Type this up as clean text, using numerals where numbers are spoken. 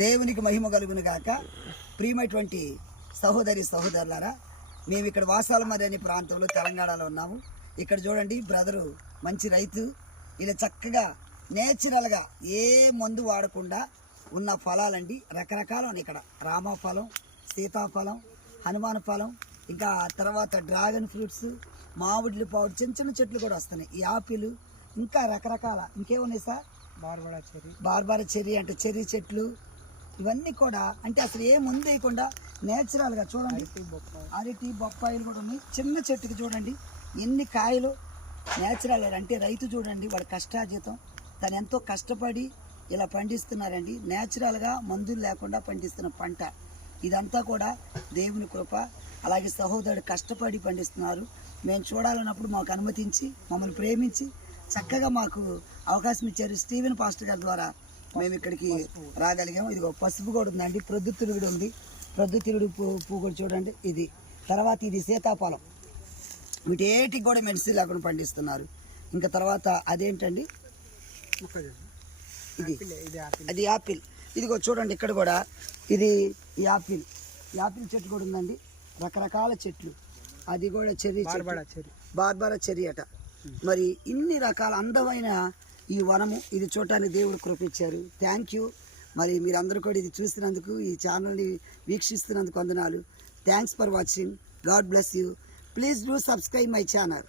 దేవునికి మహిమ కలుగును గాక. ప్రియమైనటువంటి సహోదరి సహోదరులారా, మేము ఇక్కడ వాసాలమరి అనే ప్రాంతంలో తెలంగాణలో ఉన్నాము. ఇక్కడ చూడండి, బ్రదరు మంచి రైతు. ఇలా చక్కగా నేచురల్గా ఏ మందు వాడకుండా ఉన్న ఫలాలండి, రకరకాలు ఉన్నాయి ఇక్కడ. రామఫలం, సీతాఫలం, హనుమాన్ ఫలం, ఇంకా తర్వాత డ్రాగన్ ఫ్రూట్స్, మామిడి పౌడర్, చిన్న చిన్న చెట్లు కూడా వస్తున్నాయి. ఈ యాపిల్, ఇంకా రకరకాల ఇంకేమున్నాయి సార్? బార్బరా చెర్రీ అంటే చెర్రీ చెట్లు. ఇవన్నీ కూడా అంటే అసలు ఏ ముందు వేయకుండా నేచురల్గా చూడండి. అరటి, బొప్పాయిలు కూడా ఉన్నాయి. చిన్న చెట్టుకి చూడండి ఎన్ని కాయలు. నేచురల్ అంటే రైతు చూడండి, వాడు కష్టార్జితం, తను ఎంతో కష్టపడి ఇలా పండిస్తున్నారండి. నేచురల్గా మందులు లేకుండా పండిస్తున్న పంట ఇదంతా కూడా దేవుని కృప. అలాగే సహోదరుడు కష్టపడి పండిస్తున్నారు. మేము చూడాలన్నప్పుడు మాకు అనుమతించి మమ్మల్ని ప్రేమించి చక్కగా మాకు అవకాశం ఇచ్చారు. స్టీవెన్ పాస్టర్ గారి ద్వారా మేము ఇక్కడికి రాగలిగాము. ఇదిగో పసుపు కూడా ఉందండి, ప్రొద్దుతిరుగుడు ఉంది. ప్రొద్దుతిరుగుడు పువ్వు కూడా చూడండి. ఇది తర్వాత ఇది సీతాఫలం. వీటేటికి కూడా మెడిసిన్ లేకుండా పండిస్తున్నారు. ఇంకా తర్వాత అదేంటండి, ఇది అది యాపిల్. ఇదిగో చూడండి, ఇక్కడ కూడా ఇది యాపిల్ చెట్టు కూడా ఉందండి. రకరకాల చెట్లు. అది కూడా చెర్రీ, బార్బరా చెర్రీ అట. మరి ఇన్ని రకాల అందమైన ఈ వనము, ఇది చూడటానికి దేవుడు కృపించారు. Thank you. మరి మీరందరూ కూడా ఇది చూస్తున్నందుకు, ఈ ఛానల్ని వీక్షిస్తున్నందుకు వందనాలు. Thanks for watching. God bless you. Please do subscribe my channel.